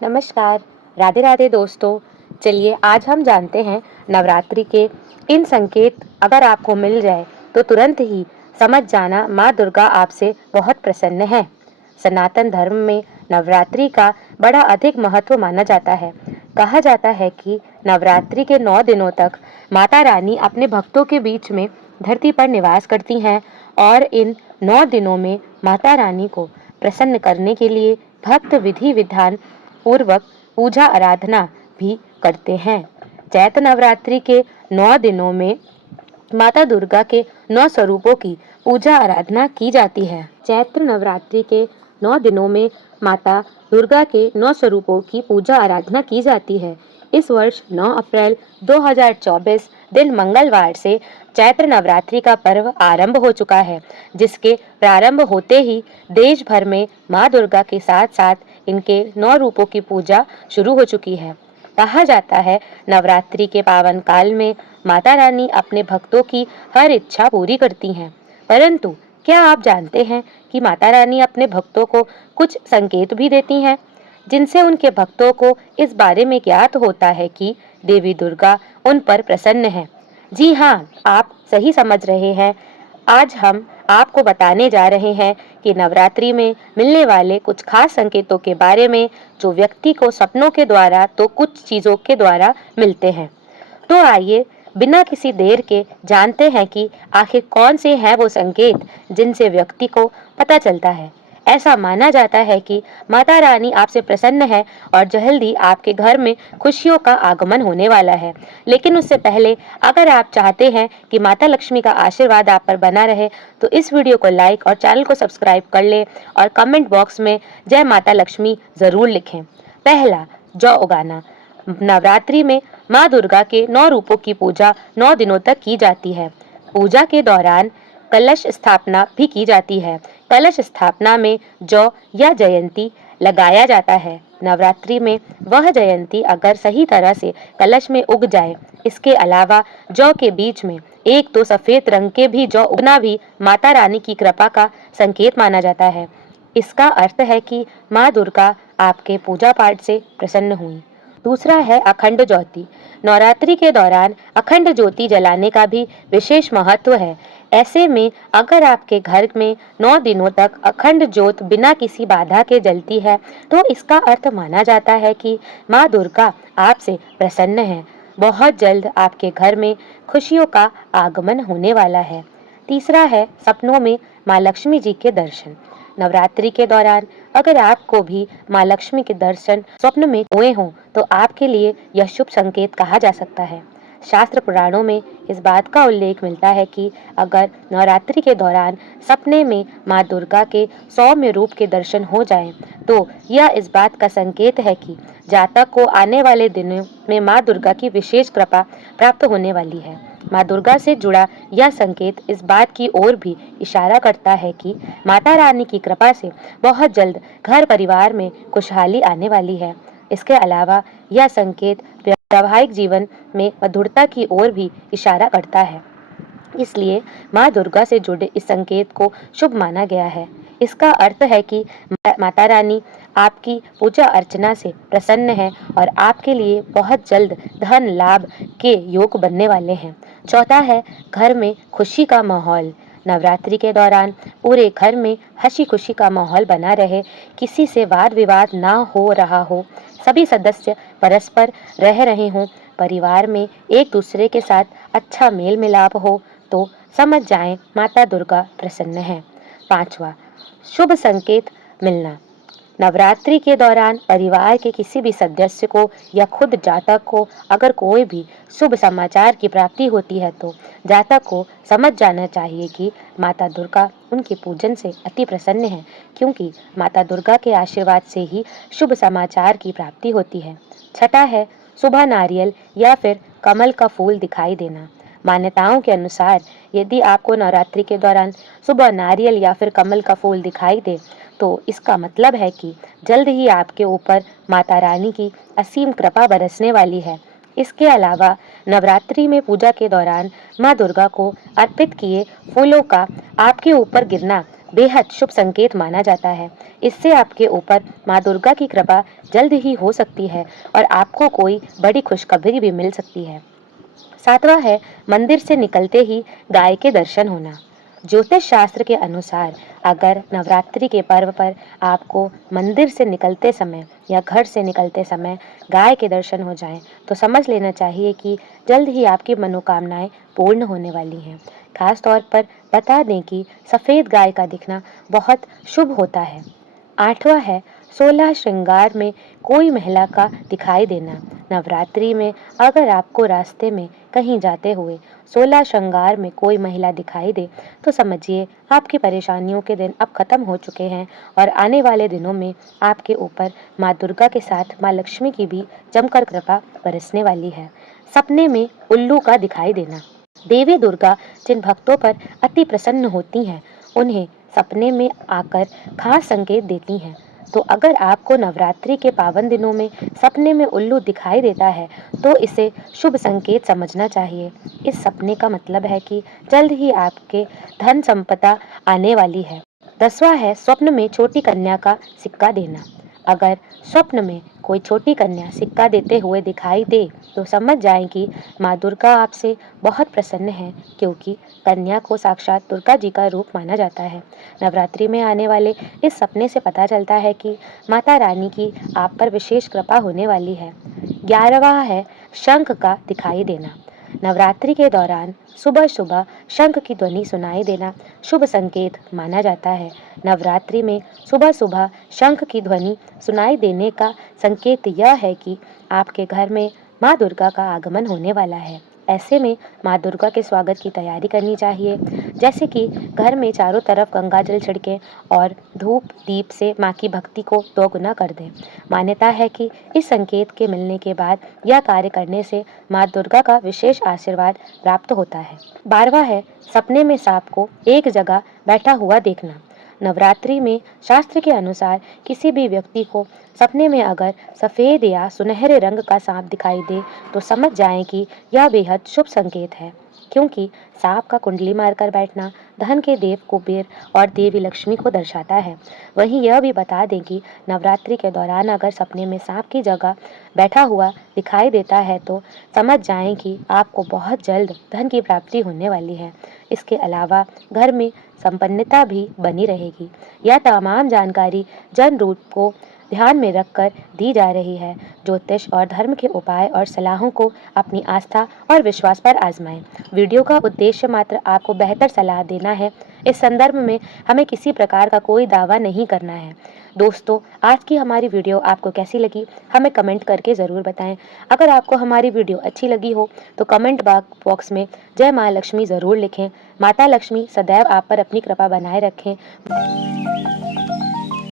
नमस्कार, राधे राधे दोस्तों। चलिए आज हम जानते हैं नवरात्रि के इन संकेत अगर आपको मिल जाए तो तुरंत ही समझ जाना माँ दुर्गा आपसे बहुत प्रसन्न है। सनातन धर्म में नवरात्रि का बड़ा अधिक महत्व माना जाता है। कहा जाता है कि नवरात्रि के 9 दिनों तक माता रानी अपने भक्तों के बीच में धरती पर निवास करती हैं और इन 9 दिनों में माता रानी को प्रसन्न करने के लिए भक्त विधि विधान पूर्वक पूजा आराधना भी करते हैं। चैत्र नवरात्रि के 9 दिनों में माता दुर्गा के 9 स्वरूपों की पूजा आराधना की जाती है। चैत्र नवरात्रि के 9 दिनों में माता दुर्गा के 9 स्वरूपों की पूजा आराधना की जाती है। इस वर्ष 9 अप्रैल 2024 दिन मंगलवार से चैत्र नवरात्रि का पर्व आरंभ हो चुका है, जिसके प्रारंभ होते ही देश भर में माँ दुर्गा के साथ साथ इनके 9 रूपों की पूजा शुरू हो चुकी है। कहा जाता है नवरात्रि के पावन काल में माता रानी अपने भक्तों की हर इच्छा पूरी करती हैं। परंतु क्या आप जानते हैं कि माता रानी अपने भक्तों को कुछ संकेत भी देती हैं, जिनसे उनके भक्तों को इस बारे में ज्ञात होता है कि देवी दुर्गा उन पर प्रसन्न है। जी हाँ, आप सही समझ रहे हैं। आज हम आपको बताने जा रहे हैं कि नवरात्रि में मिलने वाले कुछ खास संकेतों के बारे में, जो व्यक्ति को सपनों के द्वारा तो कुछ चीजों के द्वारा मिलते हैं। तो आइए बिना किसी देर के जानते हैं कि आखिर कौन से हैं वो संकेत जिनसे व्यक्ति को पता चलता है। ऐसा माना जाता है कि माता रानी आपसे प्रसन्न है और जल्दी आपके घर में खुशियों का आगमन होने वाला है। लेकिन उससे पहले अगर आप चाहते हैं कि माता लक्ष्मी का आशीर्वाद आप पर बना रहे तो इस वीडियो को लाइक और चैनल को सब्सक्राइब कर लें और कमेंट बॉक्स में जय माता लक्ष्मी जरूर लिखें। पहला, जौ उगाना। नवरात्रि में माँ दुर्गा के 9 रूपों की पूजा 9 दिनों तक की जाती है। पूजा के दौरान कलश स्थापना भी की जाती है। कलश स्थापना में जौ या जयंती लगाया जाता है। नवरात्रि में वह जयंती अगर सही तरह से कलश में उग जाए। इसके अलावा जौ के बीच में एक तो सफेद रंग के भी जौ उगना भी माता रानी की कृपा का संकेत माना जाता है। इसका अर्थ है कि माँ दुर्गा आपके पूजा पाठ से प्रसन्न हुई। दूसरा है अखंड ज्योति। नवरात्रि के दौरान अखंड ज्योति जलाने का भी विशेष महत्व है। ऐसे में अगर आपके घर में 9 दिनों तक अखंड ज्योत बिना किसी बाधा के जलती है तो इसका अर्थ माना जाता है कि माँ दुर्गा आपसे प्रसन्न है। बहुत जल्द आपके घर में खुशियों का आगमन होने वाला है। तीसरा है सपनों में माँ लक्ष्मी जी के दर्शन। नवरात्रि के दौरान अगर आपको भी माँ लक्ष्मी के दर्शन स्वप्न में हुए हों तो आपके लिए यह शुभ संकेत कहा जा सकता है। शास्त्र पुराणों में इस बात का उल्लेख मिलता है कि अगर नवरात्रि के दौरान सपने में माँ दुर्गा के सौम्य रूप के दर्शन हो जाएं, तो यह इस बात का संकेत है कि जातक को आने वाले दिनों में माँ दुर्गा की विशेष कृपा प्राप्त होने वाली है। माँ दुर्गा से जुड़ा यह संकेत इस बात की ओर भी इशारा करता है कि माता रानी की कृपा से बहुत जल्द घर परिवार में खुशहाली आने वाली है। इसके अलावा यह संकेत वैवाहिक जीवन में मधुरता की ओर भी इशारा करता है। इसलिए माँ दुर्गा से जुड़े इस संकेत को शुभ माना गया है। इसका अर्थ है कि माता रानी आपकी पूजा अर्चना से प्रसन्न है और आपके लिए बहुत जल्द धन लाभ के योग बनने वाले हैं। चौथा है घर में खुशी का माहौल। नवरात्रि के दौरान पूरे घर में हंसी खुशी का माहौल बना रहे, किसी से वाद विवाद ना हो रहा हो, सभी सदस्य परस्पर रह रहे हों, परिवार में एक दूसरे के साथ अच्छा मेल मिलाप हो, तो समझ जाएं माता दुर्गा प्रसन्न है। पांचवा, शुभ संकेत मिलना। नवरात्रि के दौरान परिवार के किसी भी सदस्य को या खुद जातक को अगर कोई भी शुभ समाचार की प्राप्ति होती है तो जातक को समझ जाना चाहिए कि माता दुर्गा उनके पूजन से अति प्रसन्न है, क्योंकि माता दुर्गा के आशीर्वाद से ही शुभ समाचार की प्राप्ति होती है। छठा है सुबह नारियल या फिर कमल का फूल दिखाई देना। मान्यताओं के अनुसार यदि आपको नवरात्रि के दौरान सुबह नारियल या फिर कमल का फूल दिखाई दे तो इसका मतलब है कि जल्द ही आपके ऊपर माता रानी की असीम कृपा बरसने वाली है। इसके अलावा नवरात्रि में पूजा के दौरान माँ दुर्गा को अर्पित किए फूलों का आपके ऊपर गिरना बेहद शुभ संकेत माना जाता है। इससे आपके ऊपर माँ दुर्गा की कृपा जल्द ही हो सकती है और आपको कोई बड़ी खुशखबरी भी मिल सकती है। सातवां है मंदिर से निकलते ही गाय के दर्शन होना। ज्योतिष शास्त्र के अनुसार अगर नवरात्रि के पर्व पर आपको मंदिर से निकलते समय या घर से निकलते समय गाय के दर्शन हो जाएं, तो समझ लेना चाहिए कि जल्द ही आपकी मनोकामनाएं पूर्ण होने वाली हैं। खास तौर पर बता दें कि सफ़ेद गाय का दिखना बहुत शुभ होता है। आठवां है 16 श्रृंगार में कोई महिला का दिखाई देना। नवरात्रि में अगर आपको रास्ते में कहीं जाते हुए 16 श्रृंगार में कोई महिला दिखाई दे, तो समझिए आपकी परेशानियों के दिन अब खत्म हो चुके हैं और आने वाले दिनों में आपके ऊपर माँ दुर्गा के साथ माँ लक्ष्मी की भी जमकर कृपा बरसने वाली है। सपने में उल्लू का दिखाई देना। देवी दुर्गा जिन भक्तों पर अति प्रसन्न होती हैं, उन्हें सपने में आकर खास संकेत देती हैं। तो अगर आपको नवरात्रि के पावन दिनों में सपने में उल्लू दिखाई देता है, तो इसे शुभ संकेत समझना चाहिए। इस सपने का मतलब है कि जल्द ही आपके धन संपदा आने वाली है। 10वां है स्वप्न में छोटी कन्या का सिक्का देना। अगर स्वप्न में कोई छोटी कन्या सिक्का देते हुए दिखाई दे, तो समझ जाएं कि माँ दुर्गा आपसे बहुत प्रसन्न है, क्योंकि कन्या को साक्षात दुर्गा जी का रूप माना जाता है। नवरात्रि में आने वाले इस सपने से पता चलता है कि माता रानी की आप पर विशेष कृपा होने वाली है। 11वां है शंख का दिखाई देना। नवरात्रि के दौरान सुबह सुबह शंख की ध्वनि सुनाई देना शुभ संकेत माना जाता है। नवरात्रि में सुबह सुबह शंख की ध्वनि सुनाई देने का संकेत यह है कि आपके घर में माँ दुर्गा का आगमन होने वाला है। ऐसे में माँ दुर्गा के स्वागत की तैयारी करनी चाहिए, जैसे कि घर में चारों तरफ गंगा जल छिड़कें और धूप दीप से माँ की भक्ति को दोगुना कर दें। मान्यता है कि इस संकेत के मिलने के बाद यह कार्य करने से माँ दुर्गा का विशेष आशीर्वाद प्राप्त होता है। 12वां है सपने में सांप को एक जगह बैठा हुआ देखना। नवरात्रि में शास्त्र के अनुसार किसी भी व्यक्ति को सपने में अगर सफ़ेद या सुनहरे रंग का सांप दिखाई दे, तो समझ जाएं कि यह बेहद शुभ संकेत है, क्योंकि सांप का कुंडली मारकर बैठना धन के देव कुबेर और देवी लक्ष्मी को दर्शाता है। वहीं यह भी बता दें कि नवरात्रि के दौरान अगर सपने में सांप की जगह बैठा हुआ दिखाई देता है, तो समझ जाएं कि आपको बहुत जल्द धन की प्राप्ति होने वाली है। इसके अलावा घर में संपन्नता भी बनी रहेगी। यह तमाम जानकारी जन रूप को ध्यान में रखकर दी जा रही है। ज्योतिष और धर्म के उपाय और सलाहों को अपनी आस्था और विश्वास पर आजमाएं। वीडियो का उद्देश्य मात्र आपको बेहतर सलाह देना है। इस संदर्भ में हमें किसी प्रकार का कोई दावा नहीं करना है। दोस्तों, आज की हमारी वीडियो आपको कैसी लगी, हमें कमेंट करके ज़रूर बताएं। अगर आपको हमारी वीडियो अच्छी लगी हो, तो कमेंट बॉक्स में जय माँ लक्ष्मी ज़रूर लिखें। माता लक्ष्मी सदैव आप पर अपनी कृपा बनाए रखें।